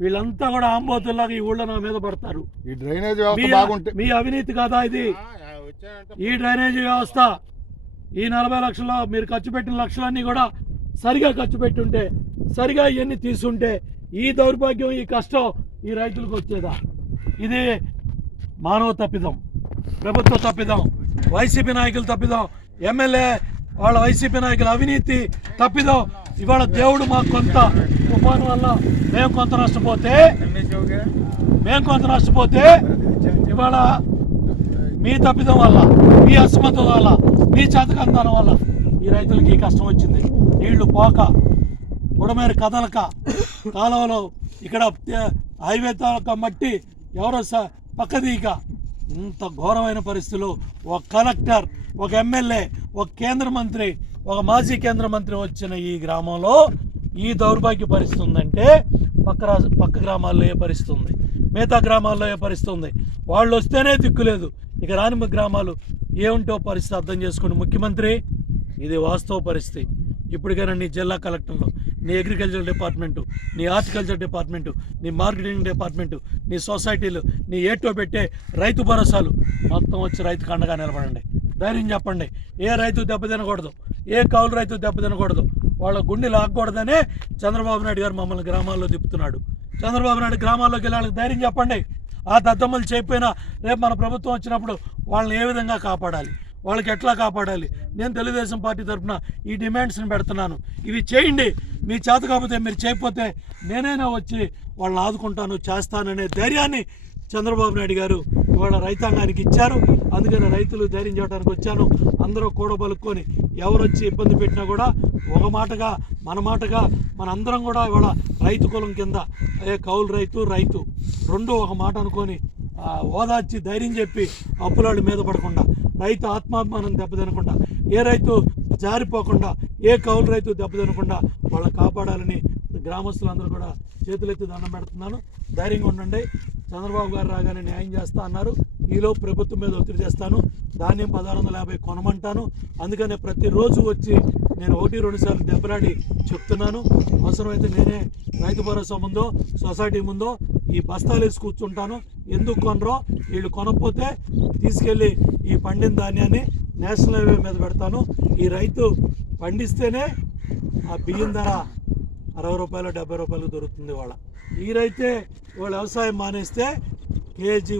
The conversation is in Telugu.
వీళ్ళంతా కూడా ఆంబోతుల్లాగా ఈ ఊళ్ళో నా మీద పడతారు. ఈ డ్రైనేజ్ మీ వ్యవస్థ బాగుంటే మీ అవినీతి కాదా ఇది? ఈ డ్రైనేజీ వ్యవస్థ ఈ నలభై లక్షల్లో మీరు ఖర్చు పెట్టిన లక్షలన్నీ కూడా సరిగా ఖర్చు పెట్టుంటే సరిగా ఇవన్నీ తీసుంటే ఈ దౌర్భాగ్యం ఈ కష్టం ఈ రైతులకు వచ్చేదా? ఇది మానవ తప్పిదం ప్రభుత్వ తప్పిదం వైసీపీ నాయకులు తప్పిదం ఎమ్మెల్యే వాళ్ళ వైసీపీ నాయకుల అవినీతి తప్పిదో ఇవాళ దేవుడు మాకు కొంత తుఫాను వల్ల మేము కొంత నష్టపోతే మేము కొంత నష్టపోతే ఇవాళ మీ తప్పిదం వల్ల మీ అసమర్థత వల్ల మీ చేతకందనం వల్ల ఈ రైతులకి కష్టం వచ్చింది. నీళ్ళు పోక బుడమేర కదలక కాలువలో ఇక్కడ హైవే తాలూకా మట్టి ఎవరో స పక్కదీక ఇంత ఘోరమైన పరిస్థితులు ఒక కలెక్టర్ ఒక ఎమ్మెల్యే ఒక కేంద్ర మంత్రి ఒక మాజీ కేంద్ర మంత్రి వచ్చిన ఈ గ్రామంలో ఈ దౌర్భాగ్య పరిస్థితి ఉందంటే పక్క రాజ పక్క గ్రామాల్లో ఏ పరిస్థితి ఉంది? మిగతా గ్రామాల్లో ఏ పరిస్థితి ఉంది? వాళ్ళు వస్తేనే దిక్కులేదు ఇక రాని గ్రామాలు ఏముంటో పరిస్థితి అర్థం చేసుకోండి ముఖ్యమంత్రి ఇది వాస్తవ పరిస్థితి. ఇప్పటికైనా నీ జిల్లా కలెక్టర్లు నీ అగ్రికల్చర్ డిపార్ట్మెంటు నీ హార్టికల్చర్ డిపార్ట్మెంటు నీ మార్కెటింగ్ డిపార్ట్మెంటు నీ సొసైటీలు నీ ఏటో పెట్టే రైతు భరోసాలు మొత్తం వచ్చి రైతుకు కండగా నిలబడండి. ధైర్యం చెప్పండి. ఏ రైతు దెబ్బతినకూడదు ఏ కౌలు రైతు దెబ్బతినకూడదు వాళ్ళ గుండె లాక్కూడదనే చంద్రబాబు నాయుడు గారు మమ్మల్ని గ్రామాల్లో తిప్పుతున్నాడు. చంద్రబాబు నాయుడు గ్రామాల్లోకి వెళ్ళాలి ధైర్యం చెప్పండి. ఆ దద్దమ్మలు చెప్పినా రేపు మన ప్రభుత్వం వచ్చినప్పుడు వాళ్ళని ఏ విధంగా కాపాడాలి? వాళ్ళకి ఎట్లా కాపాడాలి? నేను తెలుగుదేశం పార్టీ తరఫున ఈ డిమాండ్స్ని పెడుతున్నాను. ఇవి చేయండి. మీ చేత కాకపోతే మీరు చేయకపోతే నేనైనా వచ్చి వాళ్ళని ఆదుకుంటాను చేస్తాననే ధైర్యాన్ని చంద్రబాబు నాయుడు గారు ఇవాళ రైతాంగానికి ఇచ్చారు. అందుకని రైతులు ధైర్యం చేయడానికి వచ్చాను. అందరూ కూడబలుక్కొని ఎవరు వచ్చి ఇబ్బంది పెట్టినా కూడా ఒక మాటగా మన మాటగా మన అందరం కూడా ఇవాళ రైతు కులం కింద ఏ కౌలు రైతు రైతు రెండు ఒక మాట అనుకొని ఓదార్చి ధైర్యం చెప్పి అప్పులాళ్ళ మీద పడకుండా రైతు ఆత్మాభిమానం దెబ్బతినకుండా ఏ రైతు జారిపోకుండా ఏ కౌలు రైతు దెబ్బతినకుండా వాళ్ళని కాపాడాలని గ్రామస్తులందరూ కూడా చేతులెత్తి దండం పెడుతున్నాను. ధైర్యంగా ఉండండి. చంద్రబాబు గారు రాగానే న్యాయం చేస్తా అన్నారు. ఈలో ప్రభుత్వం మీద ఒత్తిడి చేస్తాను. ధాన్యం పదహారు వందల యాభై కొనమంటాను. అందుకనే ప్రతిరోజు వచ్చి నేను ఒకటి రెండు సార్లు దెబ్బలాడి చెప్తున్నాను. అవసరమైతే నేనే రైతు భరోసా ముందో సొసైటీ ముందో ఈ బస్తాలు వేసి కూర్చుంటాను. ఎందుకు కొనరో? వీళ్ళు కొనకపోతే తీసుకెళ్ళి ఈ పండిన ధాన్యాన్ని నేషనల్ హైవే మీద పెడతాను. ఈ రైతు పండిస్తేనే ఆ బియ్యం ధర అరవై రూపాయలు డెబ్బై రూపాయలు దొరుకుతుంది వాళ్ళ. ఈ రైతే వాళ్ళ వ్యవసాయం మానేస్తే కేజీ